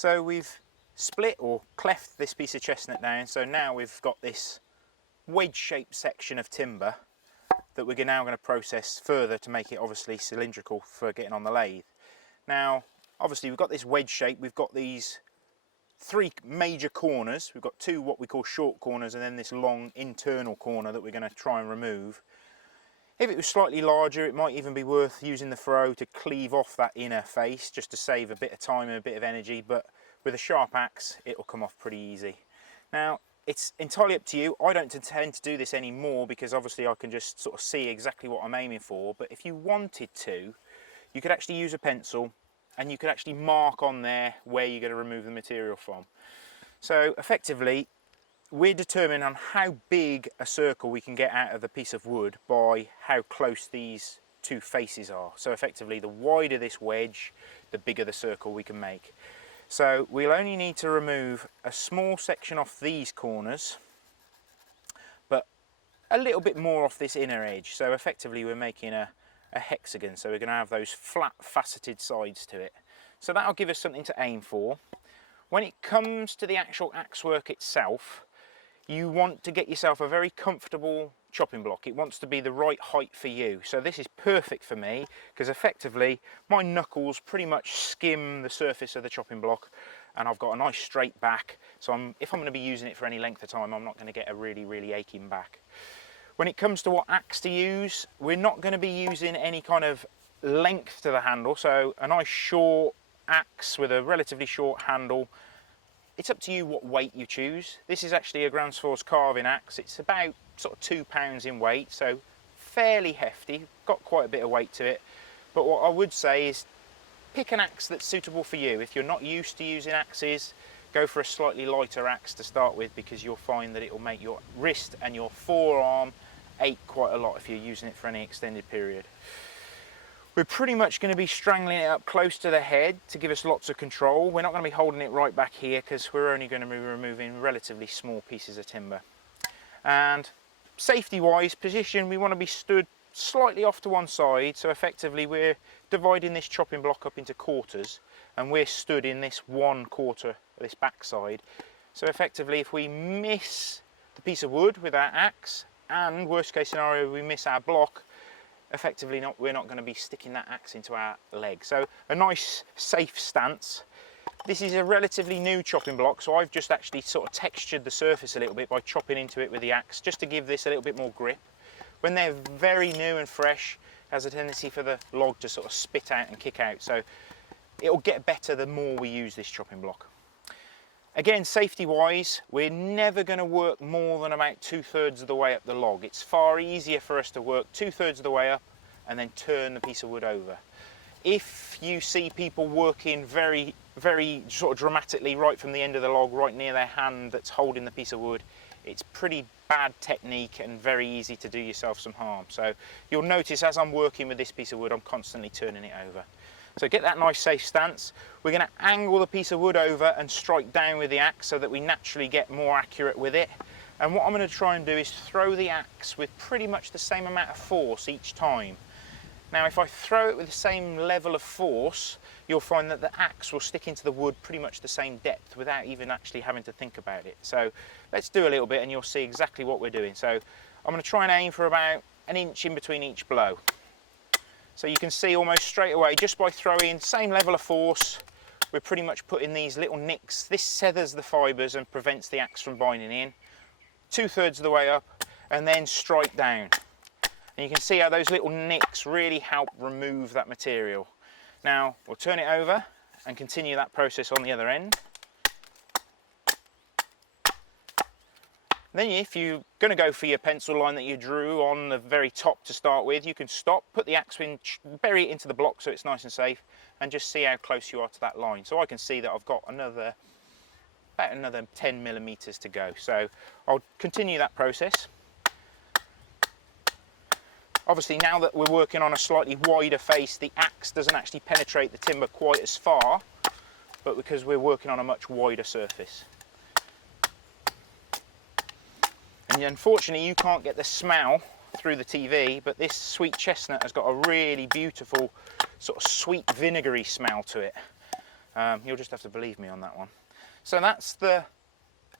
So we've split or cleft this piece of chestnut down, so now we've got this wedge-shaped section of timber that we're now going to process further to make it obviously cylindrical for getting on the lathe. Now, obviously we've got this wedge shape, we've got these three major corners, we've got two what we call short corners and then this long internal corner that we're going to try and remove. If it was slightly larger, it might even be worth using the furrow to cleave off that inner face just to save a bit of time and a bit of energy, but with a sharp axe it'll come off pretty easy. Now it's entirely up to you. I don't intend to do this anymore because obviously I can just sort of see exactly what I'm aiming for, but if you wanted to, you could actually use a pencil and you could actually mark on there where you're going to remove the material from. So effectively we're determining on how big a circle we can get out of the piece of wood by how close these two faces are. So effectively the wider this wedge, the bigger the circle we can make. So we'll only need to remove a small section off these corners, but a little bit more off this inner edge. So effectively we're making a hexagon, so we're going to have those flat faceted sides to it. So that'll give us something to aim for. When it comes to the actual axe work itself, you want to get yourself a very comfortable chopping block. It wants to be the right height for you. So this is perfect for me because effectively my knuckles pretty much skim the surface of the chopping block and I've got a nice straight back. So if I'm going to be using it for any length of time, I'm not going to get a really aching back. When it comes to what axe to use, we're not going to be using any kind of length to the handle. So a nice short axe with a relatively short handle. It's up to you what weight you choose. This is actually a Grand's Force carving axe. It's about sort of 2 pounds in weight, so fairly hefty, got quite a bit of weight to it. But what I would say is pick an axe that's suitable for you. If you're not used to using axes, go for a slightly lighter axe to start with because you'll find that it will make your wrist and your forearm ache quite a lot if you're using it for any extended period. We're pretty much going to be strangling it up close to the head to give us lots of control. We're not going to be holding it right back here because we're only going to be removing relatively small pieces of timber. And safety wise position, we want to be stood slightly off to one side, so effectively we're dividing this chopping block up into quarters and we're stood in this 1/4, this back side. So effectively if we miss the piece of wood with our axe and worst case scenario we miss our block, effectively we're not going to be sticking that axe into our leg. So a nice safe stance. This is a relatively new chopping block, so I've just actually sort of textured the surface a little bit by chopping into it with the axe just to give this a little bit more grip. When they're very new and fresh, it has a tendency for the log to sort of spit out and kick out, so it'll get better the more we use this chopping block. Again, safety wise, we're never going to work more than about 2/3 of the way up the log. It's far easier for us to work 2/3 of the way up and then turn the piece of wood over. If you see people working very sort of dramatically right from the end of the log, right near their hand that's holding the piece of wood, it's pretty bad technique and very easy to do yourself some harm. So you'll notice as I'm working with this piece of wood, I'm constantly turning it over. So get that nice safe stance. We're going to angle the piece of wood over and strike down with the axe so that we naturally get more accurate with it. And what I'm going to try and do is throw the axe with pretty much the same amount of force each time. Now if I throw it with the same level of force, you'll find that the axe will stick into the wood pretty much the same depth without even actually having to think about it. So let's do a little bit and you'll see exactly what we're doing. So I'm going to try and aim for about 1 inch in between each blow. So you can see almost straight away, just by throwing same level of force, we're pretty much putting these little nicks. This severs the fibres and prevents the axe from binding in. 2/3 of the way up and then strike down. And you can see how those little nicks really help remove that material. Now we'll turn it over and continue that process on the other end. Then if you're going to go for your pencil line that you drew on the very top to start with, you can stop, put the axe in, bury it into the block so it's nice and safe, and just see how close you are to that line. So I can see that I've got about another 10 millimeters to go. So I'll continue that process. Obviously now that we're working on a slightly wider face, the axe doesn't actually penetrate the timber quite as far, but because we're working on a much wider surface. And unfortunately you can't get the smell through the TV, but this sweet chestnut has got a really beautiful sort of sweet vinegary smell to it. You'll just have to believe me on that one. So that's the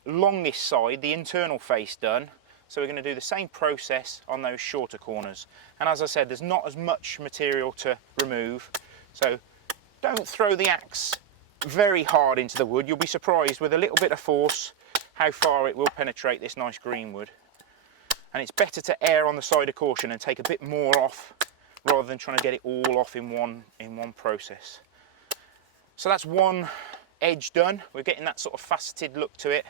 longest side, the internal face done. So we're going to do the same process on those shorter corners. And as I said, there's not as much material to remove. So don't throw the axe very hard into the wood. You'll be surprised with a little bit of force how far it will penetrate this nice green wood. And it's better to err on the side of caution and take a bit more off rather than trying to get it all off in one process. So that's one edge done. We're getting that sort of faceted look to it,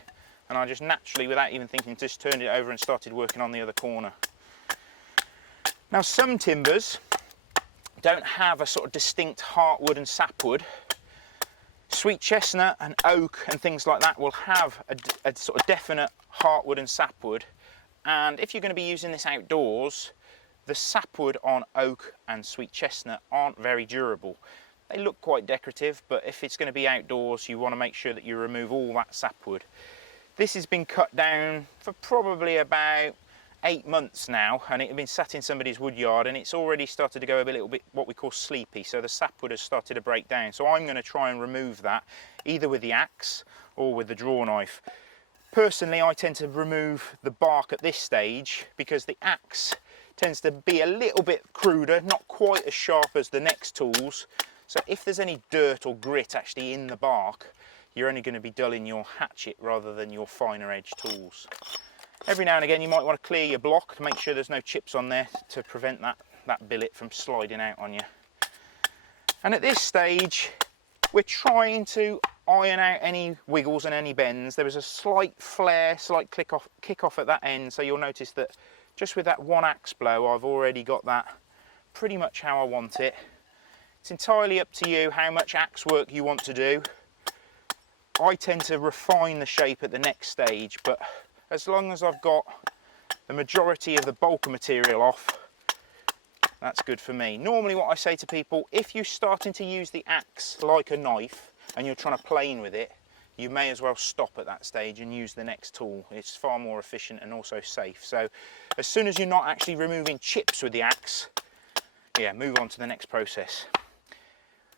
and I just naturally, without even thinking, just turned it over and started working on the other corner. Now some timbers don't have a sort of distinct heartwood and sapwood. Sweet chestnut and oak and things like that will have a sort of definite heartwood and sapwood, and if you're going to be using this outdoors, the sapwood on oak and sweet chestnut aren't very durable. They look quite decorative, but if it's going to be outdoors, you want to make sure that you remove all that sapwood. This has been cut down for probably about 8 months now, and it had been sat in somebody's wood yard, and it's already started to go a little bit what we call sleepy, so the sapwood has started to break down. So I'm going to try and remove that either with the axe or with the draw knife. Personally, I tend to remove the bark at this stage because the axe tends to be a little bit cruder, not quite as sharp as the next tools. So if there's any dirt or grit actually in the bark, you're only going to be dulling your hatchet rather than your finer edge tools. Every now and again you might want to clear your block to make sure there's no chips on there to prevent that billet from sliding out on you. And at this stage we're trying to iron out any wiggles and any bends. There was a slight flare, slight kick off at that end, so you'll notice that just with that one axe blow I've already got that pretty much how I want it. It's entirely up to you how much axe work you want to do. I tend to refine the shape at the next stage, but as long as I've got the majority of the bulk of material off, that's good for me. Normally what I say to people, if you're starting to use the axe like a knife and you're trying to plane with it, you may as well stop at that stage and use the next tool. It's far more efficient and also safe. So as soon as you're not actually removing chips with the axe, yeah, move on to the next process.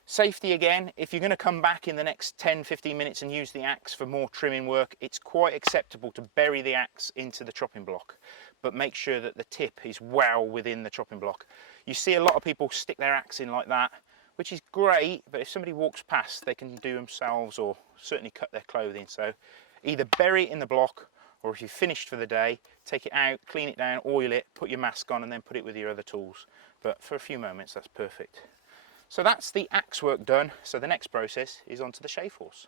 Safety again, if you're going to come back in the next 10-15 minutes and use the axe for more trimming work, it's quite acceptable to bury the axe into the chopping block, but make sure that the tip is well within the chopping block. You see a lot of people stick their axe in like that, which is great, but if somebody walks past they can do themselves or certainly cut their clothing. So either bury it in the block, or if you've finished for the day, take it out, clean it down, oil it, put your mask on and then put it with your other tools. But for a few moments that's perfect. So that's the axe work done. So the next process is onto the shave horse.